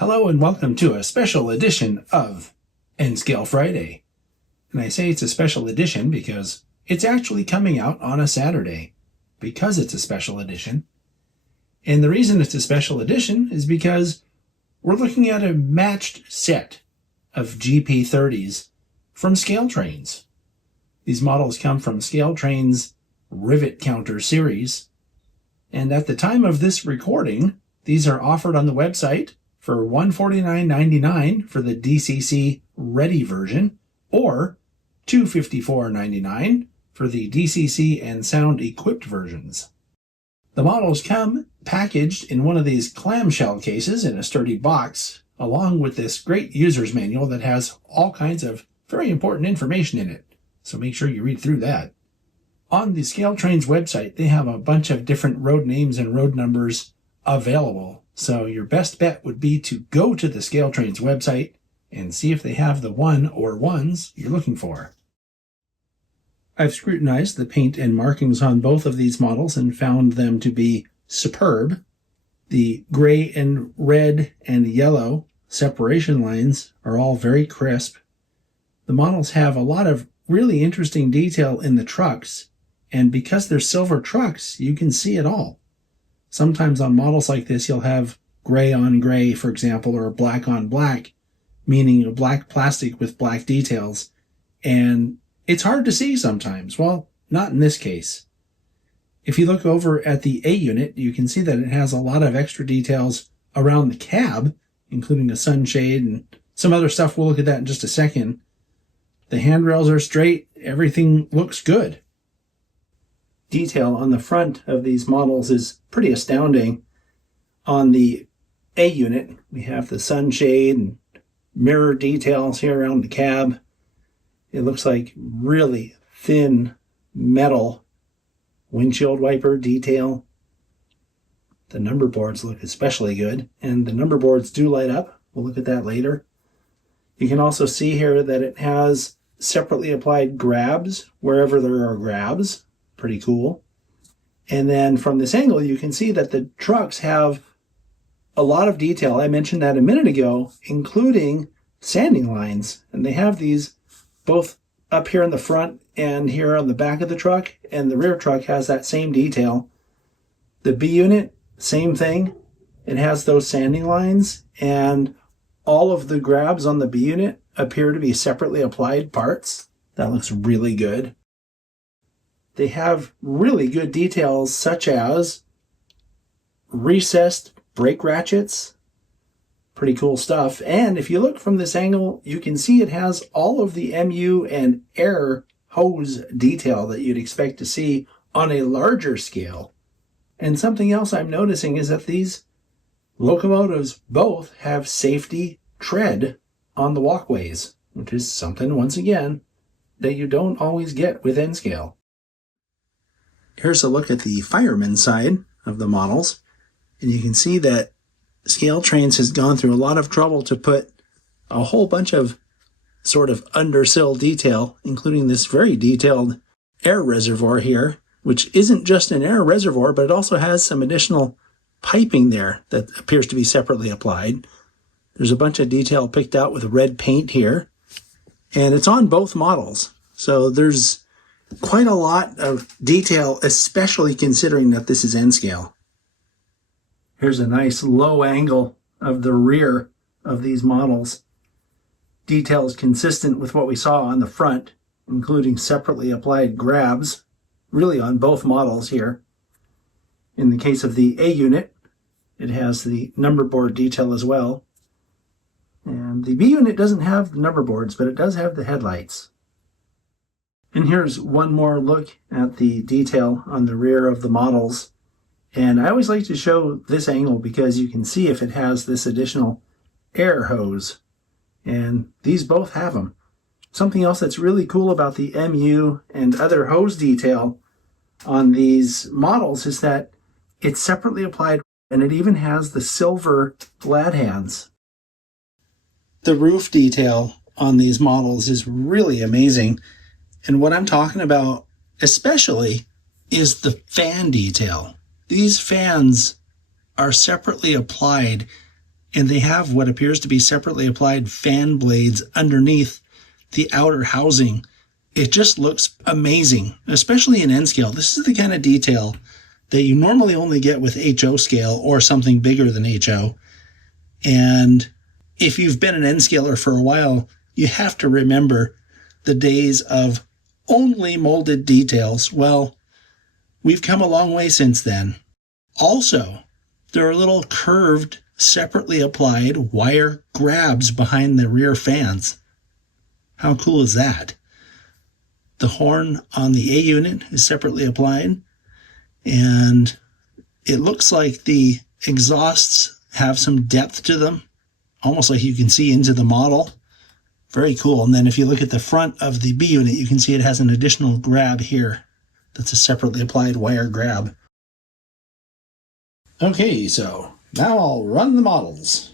Hello and welcome to a special edition of N-Scale Friday. And I say it's a special edition because it's actually coming out on a Saturday, because it's a special edition. And the reason it's a special edition is because we're looking at a matched set of GP30s from ScaleTrains. These models come from ScaleTrains Rivet Counter series. And at the time of this recording, these are offered on the website for $149.99 for the DCC Ready version, or $254.99 for the DCC and Sound Equipped versions. The models come packaged in one of these clamshell cases in a sturdy box, along with this great user's manual that has all kinds of very important information in it, so make sure you read through that. On the ScaleTrains website, they have a bunch of different road names and road numbers available. So your best bet would be to go to the ScaleTrains website and see if they have the one or ones you're looking for. I've scrutinized the paint and markings on both of these models and found them to be superb. The gray and red and yellow separation lines are all very crisp. The models have a lot of really interesting detail in the trucks, and because they're silver trucks, you can see it all. Sometimes on models like this, you'll have gray on gray, for example, or black on black, meaning a black plastic with black details. And it's hard to see sometimes. Well, not in this case. If you look over at the A unit, you can see that it has a lot of extra details around the cab, including a sunshade and some other stuff. We'll look at that in just a second. The handrails are straight. Everything looks good. Detail on the front of these models is pretty astounding. On the A unit, we have the sunshade and mirror details here around the cab. It looks like really thin metal windshield wiper detail. The number boards look especially good, and the number boards do light up. We'll look at that later. You can also see here that it has separately applied grabs wherever there are grabs. Pretty cool. And then from this angle, you can see that the trucks have a lot of detail. I mentioned that a minute ago, including sanding lines. And they have these both up here in the front and here on the back of the truck. And the rear truck has that same detail. The B unit, same thing. It has those sanding lines. And all of the grabs on the B unit appear to be separately applied parts. That looks really good. They have really good details such as recessed brake ratchets. Pretty cool stuff. And if you look from this angle, you can see it has all of the MU and air hose detail that you'd expect to see on a larger scale. And something else I'm noticing is that these locomotives both have safety tread on the walkways, which is something, once again, that you don't always get with N-Scale. Here's a look at the fireman side of the models, and you can see that ScaleTrains has gone through a lot of trouble to put a whole bunch of sort of undersill detail, including this very detailed air reservoir here, which isn't just an air reservoir, but it also has some additional piping there that appears to be separately applied. There's a bunch of detail picked out with red paint here, and it's on both models. So there's quite a lot of detail, especially considering that this is N-Scale. Here's a nice low angle of the rear of these models. Detail is consistent with what we saw on the front, including separately applied grabs, really on both models here. In the case of the A unit, it has the number board detail as well. And the B unit doesn't have the number boards, but it does have the headlights. And here's one more look at the detail on the rear of the models. And I always like to show this angle because you can see if it has this additional air hose. And these both have them. Something else that's really cool about the MU and other hose detail on these models is that it's separately applied, and it even has the silver glad hands. The roof detail on these models is really amazing. And what I'm talking about especially is the fan detail. These fans are separately applied and they have what appears to be separately applied fan blades underneath the outer housing. It just looks amazing, especially in N scale. This is the kind of detail that you normally only get with HO scale or something bigger than HO. And if you've been an N scaler for a while, you have to remember the days of only molded details. Well, we've come a long way since then. Also, there are little curved, separately applied wire grabs behind the rear fans. How cool is that? The horn on the A unit is separately applied, and it looks like the exhausts have some depth to them, almost like you can see into the model. Very cool. And then if you look at the front of the B unit, you can see it has an additional grab here. That's a separately applied wire grab. Okay, so now I'll run the models.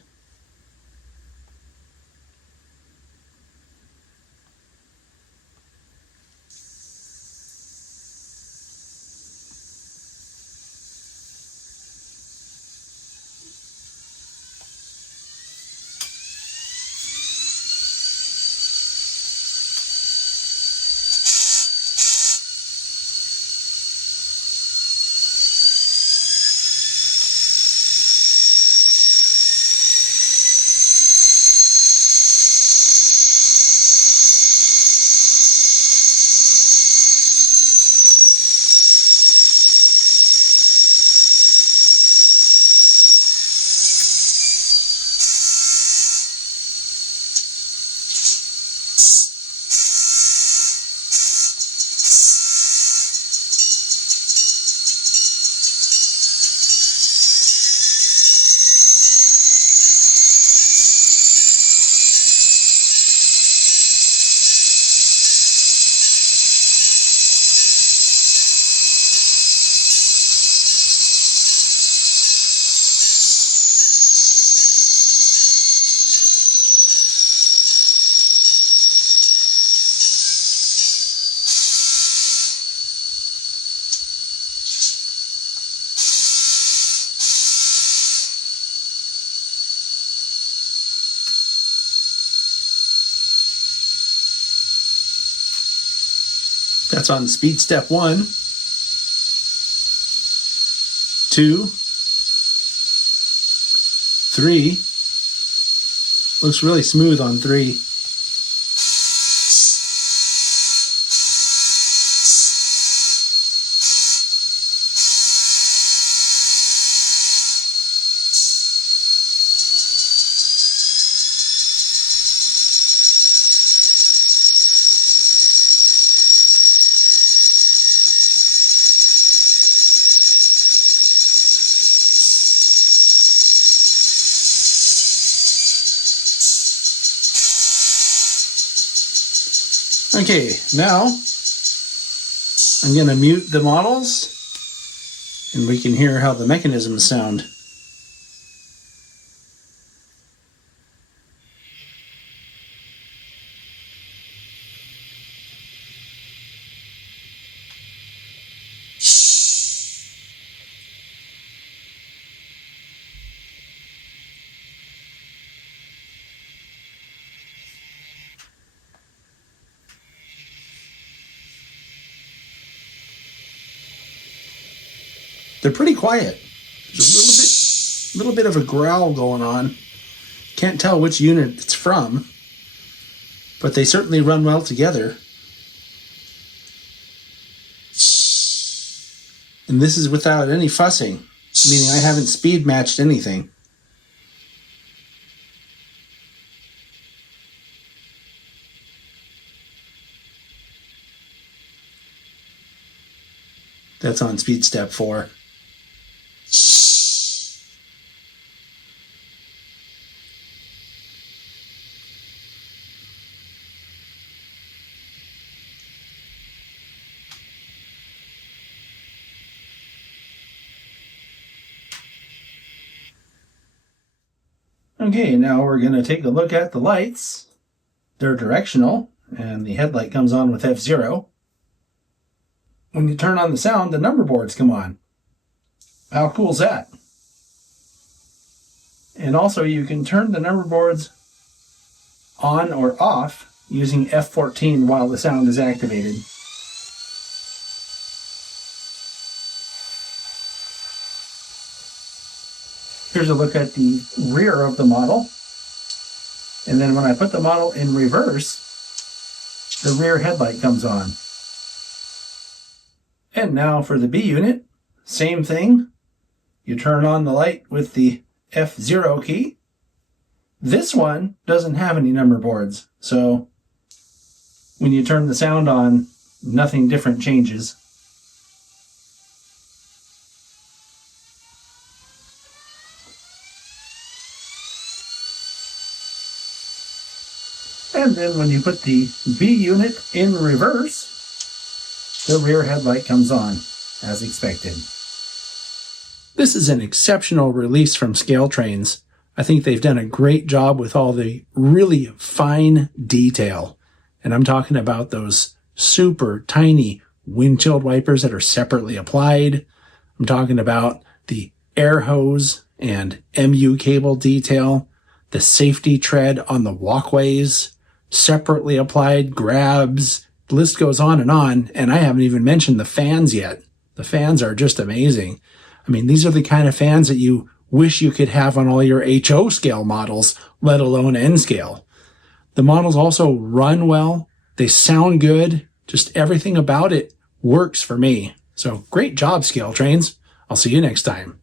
That's on speed step 1, 2, 3. Looks really smooth on 3. Okay, now I'm going to mute the models and we can hear how the mechanisms sound. They're pretty quiet. There's a little bit of a growl going on. Can't tell which unit it's from, but they certainly run well together. And this is without any fussing, meaning I haven't speed matched anything. That's on speed step 4. Okay, now we're going to take a look at the lights. They're directional, and the headlight comes on with F0. When you turn on the sound, the number boards come on. How cool is that? And also you can turn the number boards on or off using F14 while the sound is activated. Here's a look at the rear of the model. And then when I put the model in reverse, the rear headlight comes on. And now for the B unit, same thing. You turn on the light with the F0 key. This one doesn't have any number boards, so when you turn the sound on, nothing different changes. And then when you put the B unit in reverse, the rear headlight comes on, as expected. This is an exceptional release from ScaleTrains. I think they've done a great job with all the really fine detail. And I'm talking about those super tiny windshield wipers that are separately applied. I'm talking about the air hose and MU cable detail, the safety tread on the walkways, separately applied grabs. The list goes on, and I haven't even mentioned the fans yet. The fans are just amazing. I mean, these are the kind of fans that you wish you could have on all your HO scale models, let alone N scale. The models also run well. They sound good. Just everything about it works for me. So great job, ScaleTrains. I'll see you next time.